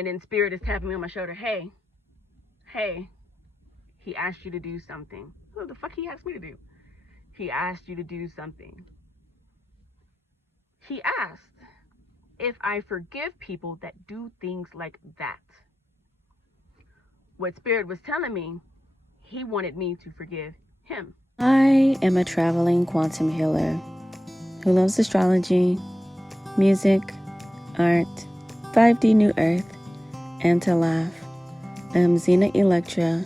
And then Spirit is tapping me on my shoulder. Hey, he asked you to do something. What the fuck he asked me to do? He asked you to do something. He asked if I forgive people that do things like that. What Spirit was telling me, he wanted me to forgive him. I am a traveling quantum healer who loves astrology, music, art, 5D New Earth, and to laugh. I am Xena Electra,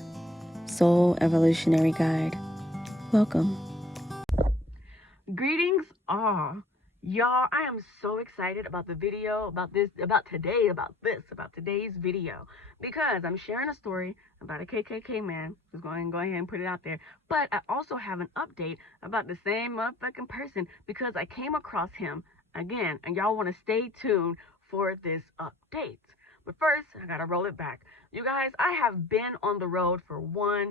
Soul Evolutionary Guide. Welcome. Greetings all. Y'all, I am so excited about the video, about today's video, because I'm sharing a story about a KKK man who's going to go ahead and put it out there. But I also have an update about the same motherfucking person because I came across him again, and y'all want to stay tuned for this update. But first, I gotta roll it back. You guys, I have been on the road for 1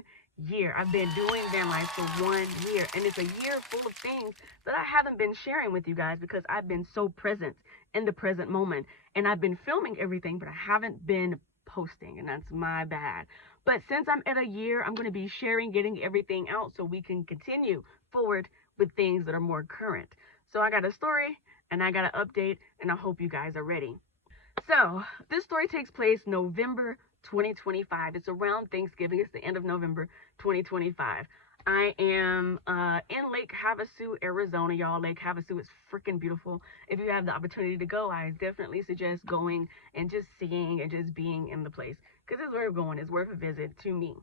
year. I've been doing van life for 1 year, and it's a year full of things that I haven't been sharing with you guys because I've been so present in the present moment, and I've been filming everything, but I haven't been posting, and that's my bad. But since I'm at a year, I'm going to be sharing, getting everything out so we can continue forward with things that are more current. So I got a story and I got an update, and I hope you guys are ready. So this story takes place November 2025. It's around Thanksgiving. It's the end of November 2025. I am in Lake Havasu, Arizona, y'all. Lake Havasu is freaking beautiful. If you have the opportunity to go, I definitely suggest going and just seeing and just being in the place, because it's worth going. It's worth a visit to me.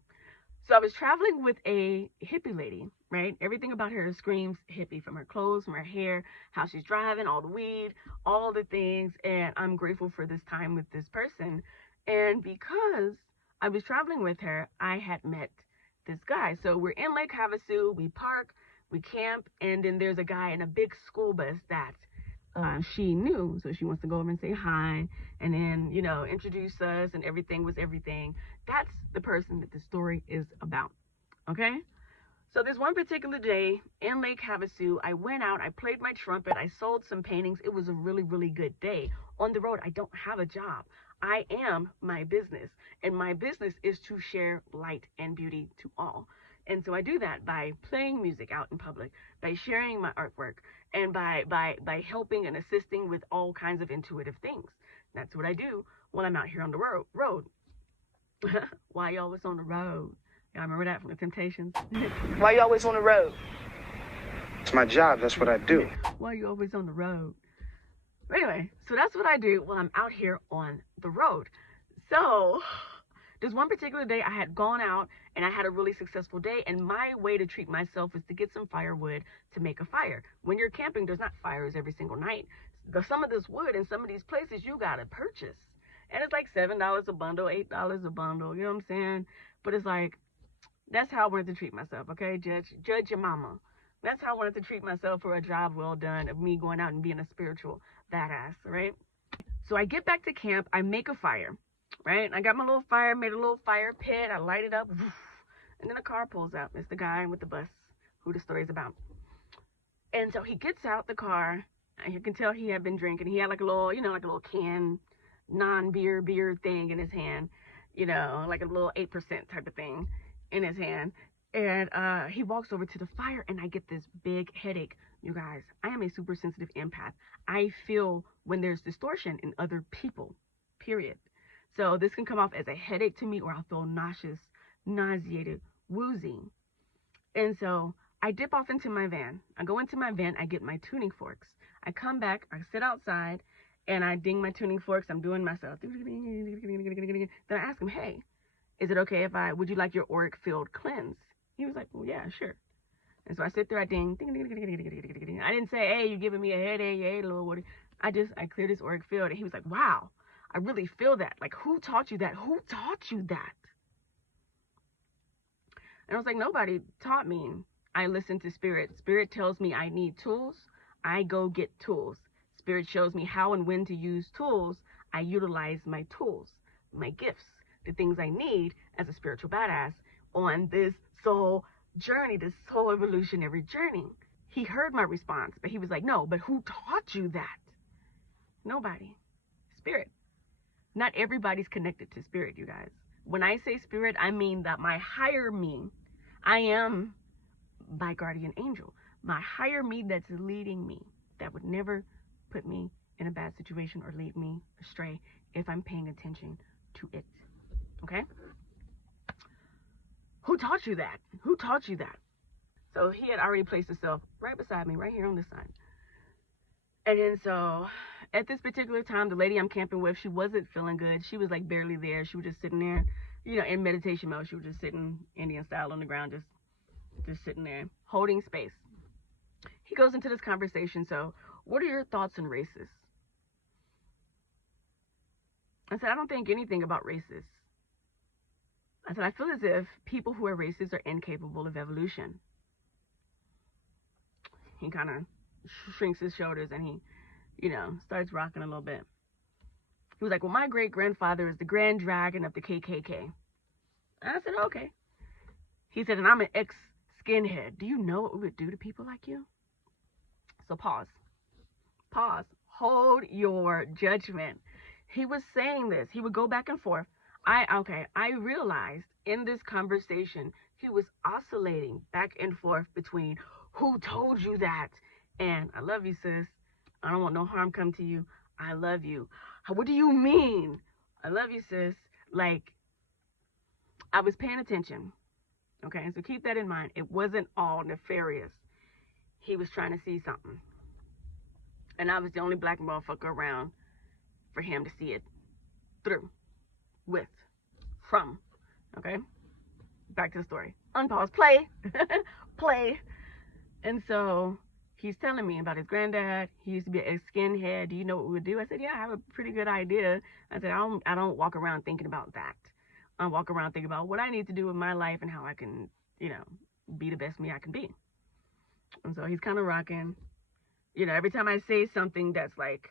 So I was traveling with a hippie lady, right? Everything about her screams hippie, from her clothes, from her hair, how she's driving, all the weed, all the things. And I'm grateful for this time with this person. And because I was traveling with her, I had met this guy. So we're in Lake Havasu, we park, we camp, and then there's a guy in a big school bus that she knew. So she wants to go over and say hi, and then, you know, introduce us, and everything was everything. That's the person that the story is about. Okay? So this one particular day in Lake Havasu, I went out, I played my trumpet, I sold some paintings. It was a really, really good day. On the road, I don't have a job. I am my business, and my business is to share light and beauty to all. And so I do that by playing music out in public, by sharing my artwork, and by helping and assisting with all kinds of intuitive things. That's what I do when I'm out here on the road. Why you always on the road? Y'all remember that from the Temptations? Why you always on the road? It's my job. That's what I do. Why you always on the road? Anyway, so that's what I do when I'm out here on the road. So this one particular day, I had gone out and I had a really successful day, and my way to treat myself is to get some firewood to make a fire. When you're camping, there's not fires every single night. Some of this wood in some of these places you gotta purchase, and it's like $7 a bundle, $8 a bundle. You know what I'm saying? But it's like, that's how I wanted to treat myself. Okay, judge your mama. That's how I wanted to treat myself for a job well done of me going out and being a spiritual badass, right? So I get back to camp, I make a fire, right? I got my little fire, made a little fire pit, I light it up, and then a car pulls up. It's the guy with the bus who the story's about. And so he gets out the car, and you can tell he had been drinking. He had like a little, you know, like a little can, non-beer thing in his hand, you know, like a little 8% type of thing in his hand. And he walks over to the fire, and I get this big headache. You guys, I am a super sensitive empath. I feel when there's distortion in other people, period. So this can come off as a headache to me, or I'll feel nauseous, nauseated, woozy. And so I dip off into my van. I go into my van, I get my tuning forks. I come back, I sit outside, and I ding my tuning forks. I'm doing myself. Then I ask him, hey, is it okay if would you like your auric field cleansed? He was like, well, yeah, sure. And so I sit there, I ding, ding, ding, ding, ding, ding, ding, ding, ding. I didn't say, hey, you giving me a headache, hey, little water. I cleared his auric field, and he was like, wow, I really feel that. Like, who taught you that? Who taught you that? And I was like, nobody taught me. I listen to Spirit. Spirit tells me I need tools. I go get tools. Spirit shows me how and when to use tools. I utilize my tools, my gifts, the things I need as a spiritual badass on this soul journey, this soul evolutionary journey. He heard my response, but he was like, no, but who taught you that? Nobody. Spirit. Not everybody's connected to spirit, you guys. When I say spirit, I mean that my higher me, I am my guardian angel. My higher me that's leading me, that would never put me in a bad situation or lead me astray if I'm paying attention to it. Okay? Who taught you that? Who taught you that? So he had already placed himself right beside me, right here on this side. And then so at this particular time, the lady I'm camping with, she wasn't feeling good. She was like barely there. She was just sitting there, you know, in meditation mode. She was just sitting Indian style on the ground, just sitting there, holding space. He goes into this conversation. So, what are your thoughts on races? I said, I don't think anything about races. I said, I feel as if people who are racist are incapable of evolution. He kind of shrinks his shoulders and he, you know, starts rocking a little bit. He was like, well, my great-grandfather is the Grand Dragon of the KKK. And I said, okay. He said, and I'm an ex-skinhead. Do you know what we would do to people like you? So pause. Pause. Hold your judgment. He was saying this. He would go back and forth. I realized in this conversation, he was oscillating back and forth between who told you that and I love you, sis. I don't want no harm come to you. I love you. What do you mean? I love you, sis. Like, I was paying attention. Okay, so keep that in mind. It wasn't all nefarious. He was trying to see something. And I was the only black motherfucker around for him to see it through, with, from. Okay? Back to the story. Unpause. Play. Play. And so he's telling me about his granddad. He used to be a skinhead. Do you know what we would do? I said, yeah, I have a pretty good idea. I said, I don't walk around thinking about that. I walk around thinking about what I need to do with my life and how I can, you know, be the best me I can be. And so he's kind of rocking. You know, every time I say something that's like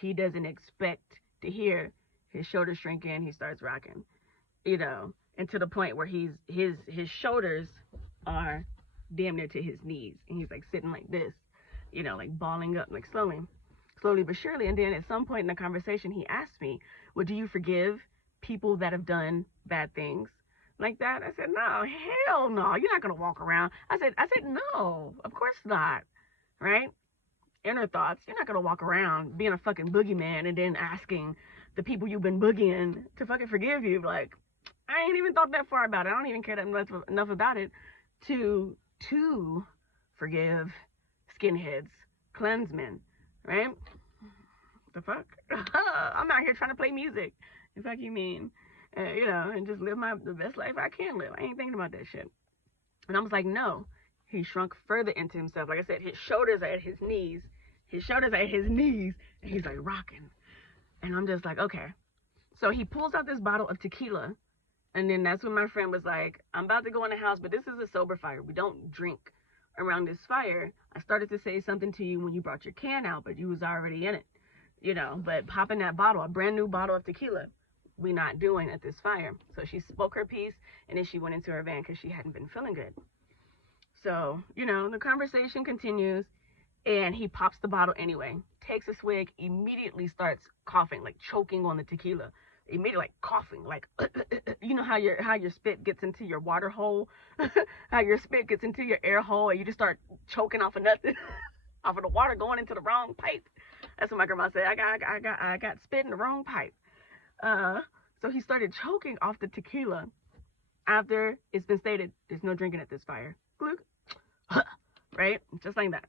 he doesn't expect to hear, his shoulders shrink in, he starts rocking. You know, and to the point where his shoulders are damn near to his knees. And he's like sitting like this, you know, like balling up, like slowly but surely. And then at some point in the conversation, he asked me, well, do you forgive people that have done bad things like that? I said, no, hell no. You're not going to walk around. I said, no, of course not. Right? Inner thoughts. You're not going to walk around being a fucking boogeyman and then asking the people you've been boogieing to fucking forgive you. Like, I ain't even thought that far about it. I don't even care that enough about it to forgive skinheads, Klansmen, right? The fuck? I'm out here trying to play music. The fuck you mean? You know, and just live the best life I can live. I ain't thinking about that shit. And I was like, no. He shrunk further into himself. Like I said, his shoulders are at his knees. His shoulders are at his knees. And he's like rocking. And I'm just like, okay. So he pulls out this bottle of tequila. And then that's when my friend was like, I'm about to go in the house, but this is a sober fire. We don't drink around this fire. I started to say something to you when you brought your can out, but you was already in it. You know, but popping that bottle, a brand new bottle of tequila, we not doing at this fire. So she spoke her piece, and then she went into her van because she hadn't been feeling good. So, you know, the conversation continues, and he pops the bottle anyway, takes a swig, immediately starts coughing, like choking on the tequila. Immediately, like coughing, like you know how your spit gets into your water hole, how your spit gets into your air hole, and you just start choking off of nothing, off of the water going into the wrong pipe. That's what my grandma said. I got spit in the wrong pipe. So he started choking off the tequila. After it's been stated, there's no drinking at this fire. Right, just like that.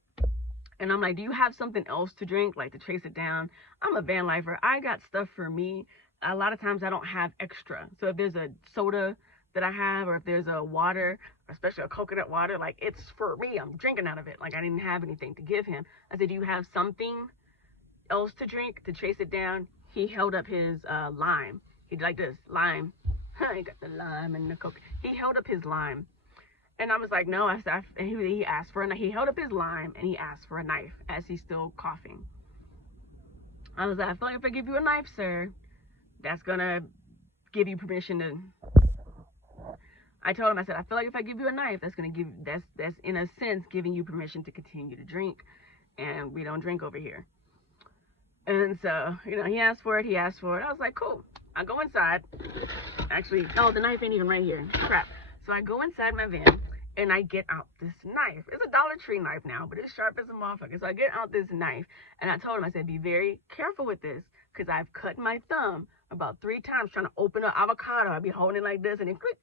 And I'm like, do you have something else to drink, like to chase it down? I'm a van lifer. I got stuff for me. A lot of times I don't have extra. So if there's a soda that I have, or if there's a water, especially a coconut water, like it's for me. I'm drinking out of it. Like I didn't have anything to give him. I said, do you have something else to drink to chase it down? He held up his lime. He did like this, lime. He got the lime and the coke. He held up his lime. And I was like, no. And he asked for a knife. He held up his lime and he asked for a knife as he's still coughing. I was like, I feel like if I give you a knife, sir, that's gonna give you permission to. I told him, I said, I feel like if I give you a knife, that's in a sense giving you permission to continue to drink, and we don't drink over here. And so, he asked for it. I was like, cool. I go inside. Actually, oh, the knife ain't even right here. Crap. So I go inside my van and I get out this knife. It's a Dollar Tree knife now, but it's sharp as a motherfucker. So I get out this knife and I told him, I said, be very careful with this because I've cut my thumb about 3 times trying to open an avocado. I'd be holding it like this and then click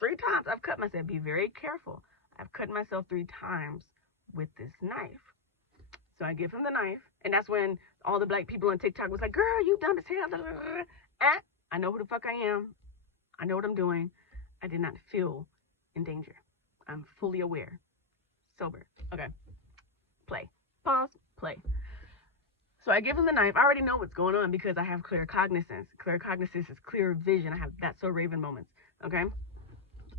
3 times. I've cut myself. Be very careful. I've cut myself 3 times with this knife. So I give him the knife, and that's when all the black people on TikTok was like, girl, you dumb as hell. I know who the fuck I am. I know what I'm doing. I did not feel in danger. I'm fully aware. Sober. Okay. Play. Pause. Play. So I give him the knife. I already know what's going on because I have clear cognizance. Clear cognizance is clear vision. I have That's So Raven moments. Okay?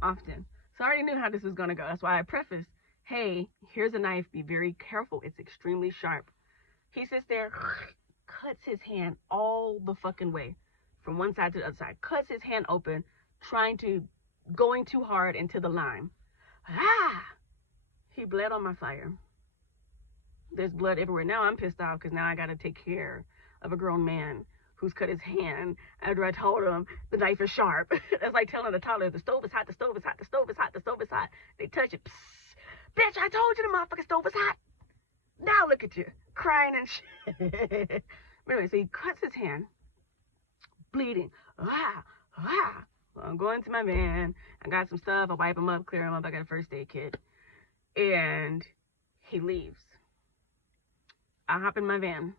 Often. So I already knew how this was going to go. That's why I prefaced, hey, here's a knife. Be very careful. It's extremely sharp. He sits there, cuts his hand all the fucking way from one side to the other side. Cuts his hand open, going too hard into the lime. He bled on my fire. There's blood everywhere. Now I'm pissed off because now I got to take care of a grown man who's cut his hand after I told him the knife is sharp. That's like telling a toddler, the stove is hot, the stove is hot, the stove is hot, the stove is hot. They touch it. Psst. Bitch, I told you the motherfucking stove is hot. Now look at you, crying and shit. But anyway, so he cuts his hand, bleeding. Well, I'm going to my van. I got some stuff. I wipe him up, clear him up. I got a first aid kit. And he leaves. I hop in my van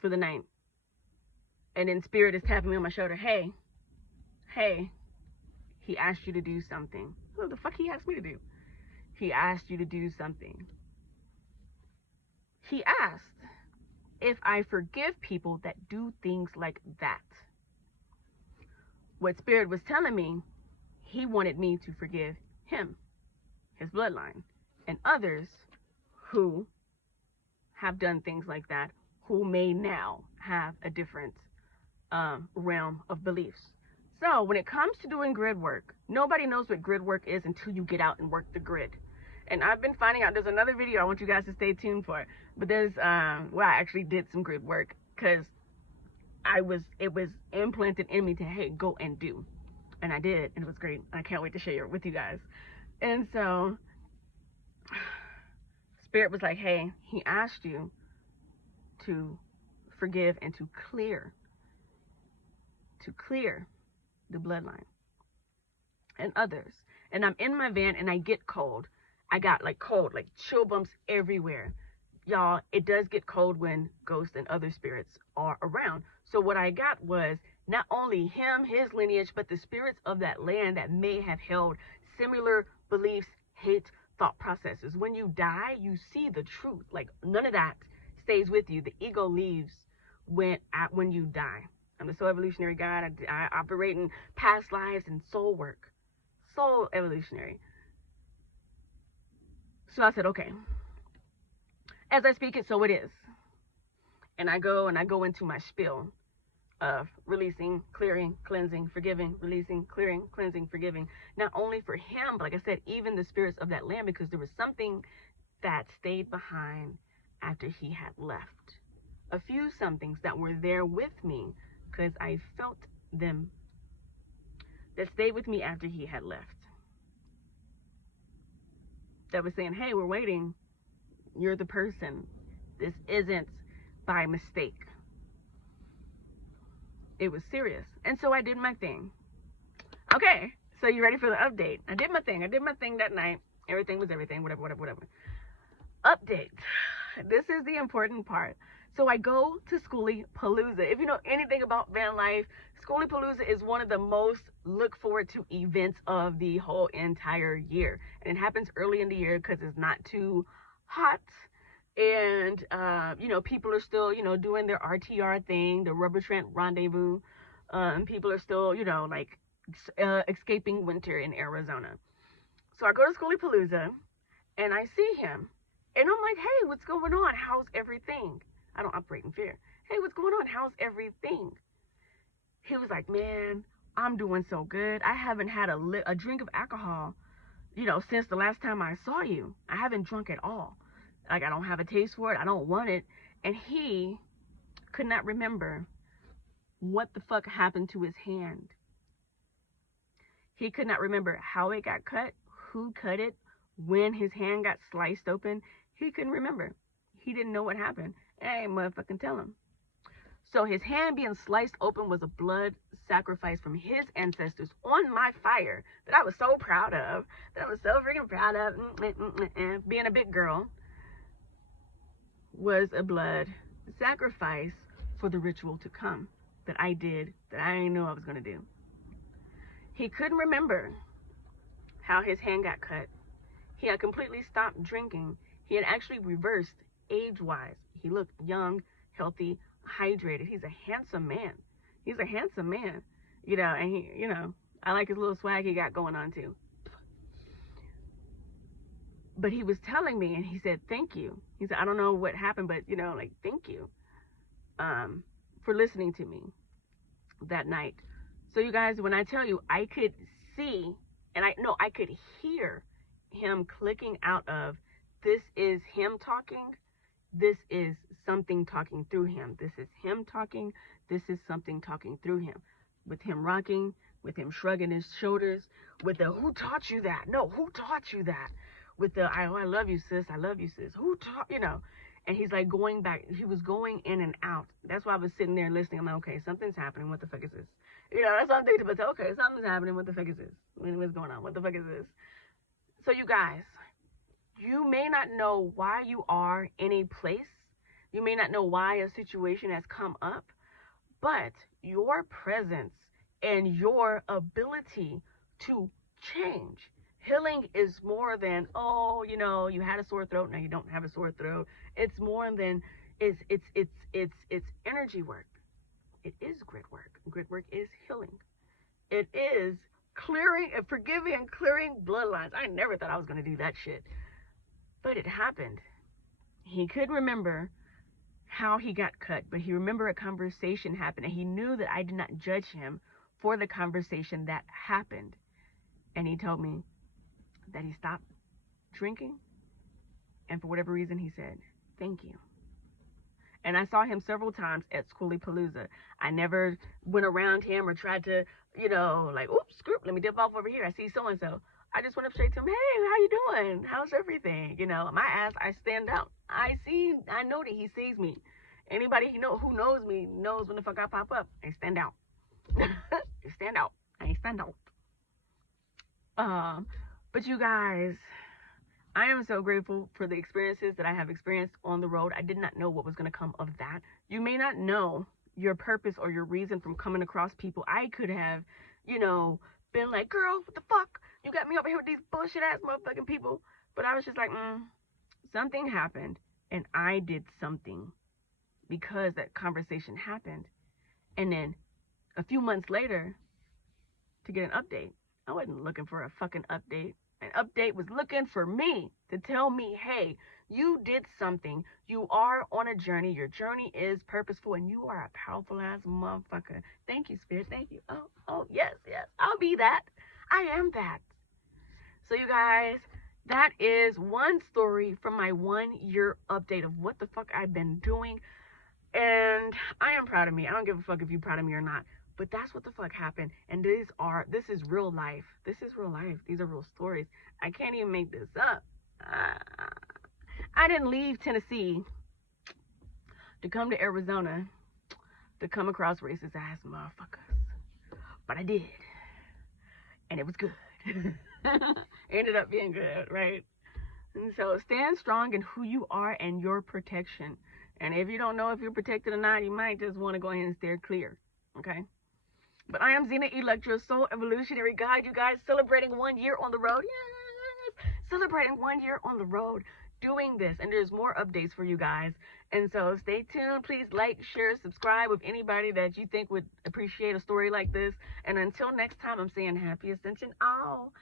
for the night. And then Spirit is tapping me on my shoulder. Hey, he asked you to do something. What the fuck he asked me to do? He asked you to do something. He asked if I forgive people that do things like that. What Spirit was telling me, he wanted me to forgive him, his bloodline, and others who have done things like that, who may now have a different realm of beliefs. So when it comes to doing grid work, nobody knows what grid work is until you get out and work the grid. And I've been finding out, there's another video I want you guys to stay tuned for, but there's where I actually did some grid work because it was implanted in me to, hey, go and do. And I did, and it was great. I can't wait to share it with you guys. And so Spirit was like, hey, he asked you to forgive and to clear the bloodline and others. And I'm in my van and I get cold. I got cold, chill bumps everywhere. Y'all, it does get cold when ghosts and other spirits are around. So what I got was not only him, his lineage, but the spirits of that land that may have held similar beliefs, hate, thought processes. When you die, you see the truth. None of that stays with you. The ego leaves when you die. I'm the soul evolutionary guide. I operate in past lives and soul work. Soul evolutionary. So I said, okay. As I speak it, so it is. And I go into my spiel of releasing, clearing, cleansing, forgiving, releasing, clearing, cleansing, forgiving. Not only for him, but like I said, even the spirits of that land, because there was something that stayed behind after he had left. A few somethings that were there with me because I felt them, that stayed with me after he had left. That was saying, hey, we're waiting. You're the person. This isn't by mistake. It was serious. And so I did my thing. Okay, so you ready for the update? I did my thing that night. Everything was everything, whatever. Update. This is the important part. So I go to Schoolie Palooza. If you know anything about van life, Schoolie Palooza is one of the most look forward to events of the whole entire year. And it happens early in the year because it's not too hot. And, people are still, doing their RTR thing, the Rubber Trent Rendezvous. And people are still, escaping winter in Arizona. So I go to Schoolie Palooza and I see him. And I'm like, hey, what's going on? How's everything? I don't operate in fear. Hey, what's going on? How's everything? He was like, man, I'm doing so good. I haven't had a drink of alcohol, since the last time I saw you. I haven't drunk at all. I don't have a taste for it. I don't want it. And he could not remember what the fuck happened to his hand. He could not remember how it got cut, who cut it, when his hand got sliced open. He couldn't remember. He didn't know what happened. I ain't motherfucking tell him. So his hand being sliced open was a blood sacrifice from his ancestors on my fire that I was so proud of, that I was so freaking proud of. Being a big girl was a blood sacrifice for the ritual to come that I did, that I didn't know I was going to do. He couldn't remember how his hand got cut. He had completely stopped drinking. He had actually reversed age-wise. He looked young, healthy, hydrated. He's a handsome man. He's a handsome man, you know, and he, you know, I like his little swag he got going on too. But he was telling me, and he said, thank you. He said, I don't know what happened, but, you know, like, thank you for listening to me that night. So you guys, when I tell you, I could see, and I could hear him clicking out of, this is him talking, this is something talking through him. This is him talking, this is something talking through him. With him rocking, with him shrugging his shoulders, with the, who taught you that? No, who taught you that? With the, I love you, sis, I love you, sis. Who taught, you know? And he's like going back, he was going in and out. That's why I was sitting there listening. I'm like, okay, something's happening, what the fuck is this? You know, that's what I'm thinking about. Okay, something's happening, what the fuck is this? What's going on? What the fuck is this? So you guys, you may not know why you are in a place. You may not know why a situation has come up, but your presence and your ability to change. Healing is more than, oh, you know, you had a sore throat, now you don't have a sore throat. It's more than, it's energy work. It is grit work. Grit work is healing. It is clearing and forgiving and clearing bloodlines. I never thought I was going to do that shit. But it happened. He could remember how he got cut, but he remembered a conversation happened, and he knew that I did not judge him for the conversation that happened. And he told me that he stopped drinking, and for whatever reason he said, thank you. And I saw him several times at Schoolypalooza. I never went around him or tried to, you know, like, oops, screw, let me dip off over here. I see so-and-so. I just went up straight to him. Hey, how you doing? How's everything? You know, my ass, I stand out. I know that he sees me. Anybody who knows me knows when the fuck I pop up. I stand out. I stand out. I stand out. But you guys, I am so grateful for the experiences that I have experienced on the road. I did not know what was going to come of that. You may not know your purpose or your reason from coming across people. I could have, you know, been like, girl, what the fuck? You got me over here with these bullshit ass motherfucking people. But I was just like, something happened and I did something because that conversation happened. And then a few months later, to get an update, I wasn't looking for a fucking update. An update was looking for me to tell me, hey, you did something. You are on a journey. Your journey is purposeful, and you are a powerful ass motherfucker. Thank you, Spirit. Thank you. Oh, yes. I'll be that. I am that. So you guys, that is one story from my 1 year update of what the fuck I've been doing. And I am proud of me. I don't give a fuck if you're proud of me or not. But that's what the fuck happened. And this is real life. This is real life. These are real stories. I can't even make this up. I didn't leave Tennessee to come to Arizona to come across racist ass motherfuckers. But I did. And it was good. Ended up being good, right? And so stand strong in who you are and your protection. And if you don't know if you're protected or not, you might just want to go ahead and steer clear. Okay? But I am Zena Electra, Soul Evolutionary Guide, you guys, celebrating 1 year on the road. Yes! Celebrating 1 year on the road doing this. And there's more updates for you guys. And so stay tuned. Please like, share, subscribe with anybody that you think would appreciate a story like this. And until next time, I'm saying happy ascension all.